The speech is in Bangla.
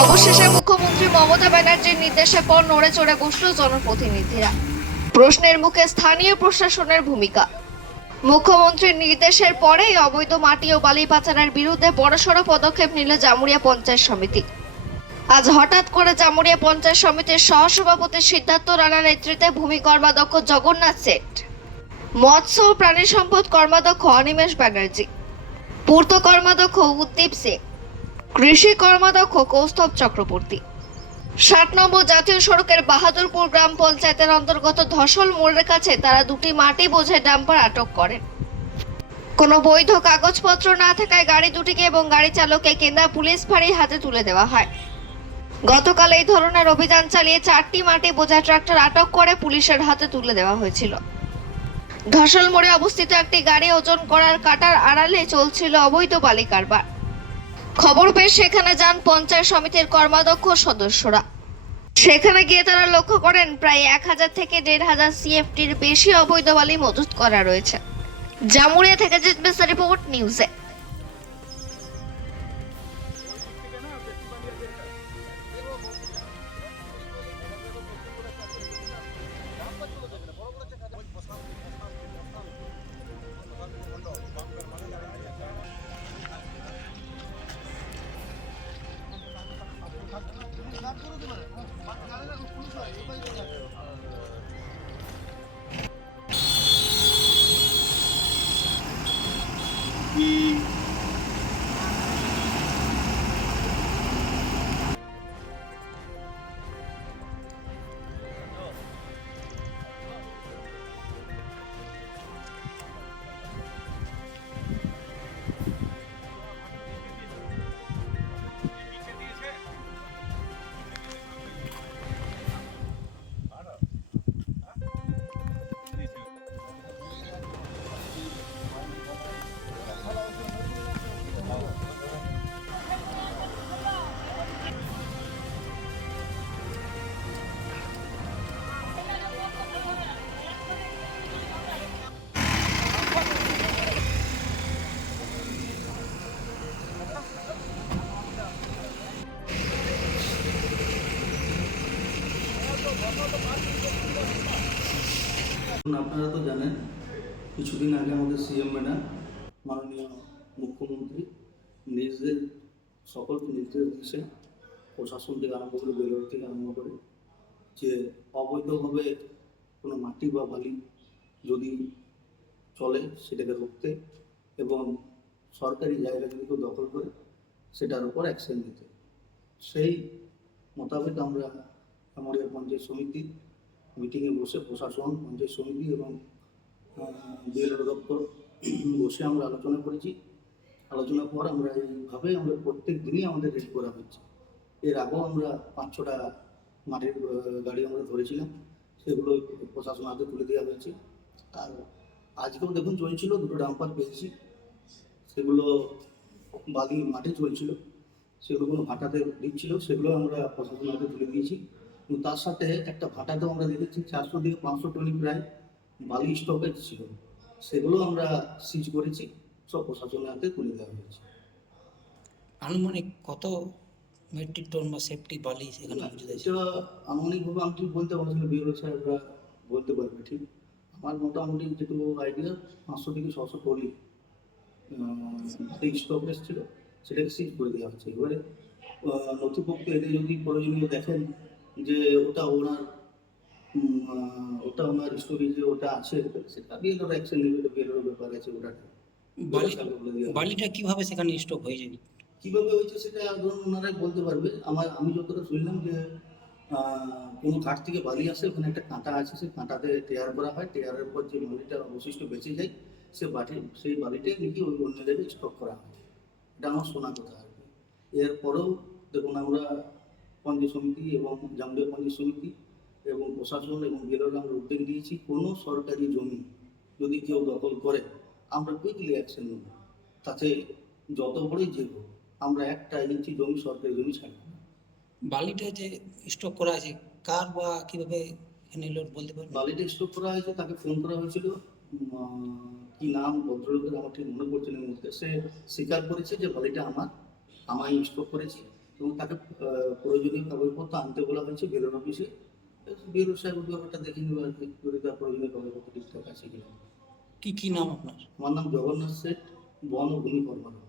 অবশেষে মুখ্যমন্ত্রী মমতা ব্যানার্জির নির্দেশে পর নড়ে চড়ে বসল জনপ্রতিনিধিরা। প্রশ্নের মুখে স্থানীয় প্রশাসনের ভূমিকা। মুখ্যমন্ত্রীর নির্দেশের পরেই অবৈধ মাটি ও বালি পাচারের বিরুদ্ধে বড়সড় পদক্ষেপ নিল জামুরিয়া পঞ্চায়েত সমিতি। আজ হঠাৎ করে জামুরিয়া পঞ্চায়েত সমিতির সহসভাপতি সিদ্ধার্থ রানা নেতৃত্বে ভূমি কর্মাধ্যক্ষ জগন্নাথ সেট মৎস্য ও প্রাণী সম্পদ কর্মাধ্যক্ষ অনিমেষ ব্যানার্জি, পূর্ত কর্মাধ্যক্ষ উদ্দীপ সিং কৃষি কর্মাধ্যক্ষ কৌস্তব চক্রবর্তী। ষাট নম্বর জাতীয় সড়কের বাহাদুরপুর গ্রাম পঞ্চায়েতের অন্তর্গত ধসল মোড়ের কাছে তারা দুটি মাটি বোঝাই ডাম্পার আটক করেন। কোনো বৈধ কাগজপত্র না থাকায় গাড়ি দুটিকে এবং গাড়ি চালককে কেন্দ্রা পুলিশ ফাঁড়ির হাতে তুলে দেওয়া হয়। গতকাল এই ধরনের অভিযান চালিয়ে চারটি মাটি বোঝাই ট্রাক্টর আটক করে পুলিশের হাতে তুলে দেওয়া হয়েছিল। ধসল মোড়ে অবস্থিত একটি গাড়ি ওজন করার কাটার আড়ালে চলছিল অবৈধ বালি কারবার খবর পেয়ে সেখানে যান পঞ্চায়েত সমিতির কর্মাধ্যক্ষ সদস্যরা। সেখানে গিয়ে তারা লক্ষ্য করেন, প্রায় এক হাজার থেকে দেড় হাজার সিএফটির বেশি অবৈধ বালি মজুত করা রয়েছে। জামুরিয়া থেকে জিতবে রিপোর্ট, নিউজে। 나 떨어져 봐요. 막 나가서 부르셔. 여기까지 가요. আপনারা তো জানেন, কিছুদিন আগে আমাদের সিএম ম্যাডাম মাননীয় মুখ্যমন্ত্রী নিজের সকল নির্দেশ দিয়েছে প্রশাসন থেকে আরম্ভ করে বেরোর থেকে আরম্ভ করে যে অবৈধভাবে কোনো মাটি বা বালি যদি চলে সেটাকে রুখতে এবং সরকারি জায়গা যদি কেউ দখল করে, সেটার উপর অ্যাকশন নিতে। সেই মোতাবেক আমরা আমাদের পঞ্চায়েত সমিতি মিটিংয়ে বসে প্রশাসন, পঞ্চায়েত সমিতি এবং বিএলআর দপ্তর বসে আমরা আলোচনা করেছি। আলোচনার পর আমরা এইভাবে আমরা প্রত্যেক দিনই আমাদের রেডি করা হচ্ছে। এর আগেও আমরা পাঁচ ছটা মাটির গাড়ি আমরা ধরেছিলাম। সেগুলো প্রশাসন হাতে তুলে দেওয়া হয়েছে। আর আজকেও দেখুন চলছিল, দুটো ডাম্পার পেয়েছি। সেগুলো বালি মাঠে চলছিল। সেগুলো কোনো ভাটাতে দিচ্ছিল, সেগুলো আমরা প্রশাসন হাতে তুলে দিয়েছি। এবং তার সাথে একটা ভাটাতেও আমরা দেখেছি চারশো থেকে পাঁচশো টনি প্রায় বালি স্টকেজ ছিল। সেগুলো আমরা সিজ করেছি সব প্রশাসনের হাতে তুলে দেওয়া হয়েছে। আনুমানিক কত মেট্রিক টন বা সেফটি বালি সেখানে আনুমানিকভাবে আমি ঠিক বলতে পারছি না বিরোধী সাহেবরা বলতে পারবে ঠিক? আমার মোটামুটি যেটুকু আইডিয়া পাঁচশো থেকে ছশো টনি স্টক ছিল সেটাকে সিজ করে দেওয়া হচ্ছে এবারে নথিপত্র এদের যদি প্রয়োজনীয় দেখেন যে ওটা ওনার ওটা ওনার স্টোরি যে ওটা আছে সেটা বিএলওর অ্যাকশন নেবে এটা বিএলওর ব্যাপার আছে ওটা বালিটা কীভাবে সেখানে স্টক হয়ে যায়? কীভাবে হয়েছে সেটা ধরুন ওনারাই বলতে পারবে। আমার আমি যতটা শুনলাম যে কোনো ঘাট থেকে বালি আসে ওখানে একটা কাঁটা আছে সেই কাঁটাতে টেয়ার করা হয়। টেয়ারের পর যে বালিটা অবশিষ্ট বেঁচে যায় সে বাটি সেই বালিটাই নাকি ওই অন্য জায়গায় স্টক করা হয়। এটা আমার শোনা কথা আর কি। এরপরেও দেখুন আমরা পঞ্চায়েত সমিতি এবং জামবিয়া পঞ্চায়েত সমিতি এবং প্রশাসন এবং বেরোলে আমরা উদ্যোগ দিয়েছি কোনো সরকারি জমি যদি কেউ দখল করে আমরা কুইকলি অ্যাকশন নেব। তাতে যত বড়ই যে আমরা একটা ইঞ্চি জমি সরকারি জমি ছাড়ব বালিটা যে স্টক করা আছে কার বা কীভাবে এখানে বলতে পারবেন? বালিটা স্টক করা হয়েছে তাকে ফোন করা হয়েছিল। কি নাম ভদ্রলোকের আমার ঠিক মনে পড়ছে না। সে স্বীকার করেছে যে বালিটা আমার আমার ইনস্টক করেছি। এবং তাকে প্রয়োজনীয় কাগজপত্র আনতে বলা হয়েছে বেলুন অফিসে। বেরো সাহেব ব্যাপারটা দেখে নেবে আর কি করে তার প্রয়োজনীয় কাগজপত্র ঠিকঠাক আছে কিনা। কি কি নাম আপনার? আমার নাম জগন্নাথ শেঠ বন ও ভূমি কর্মকর্তা।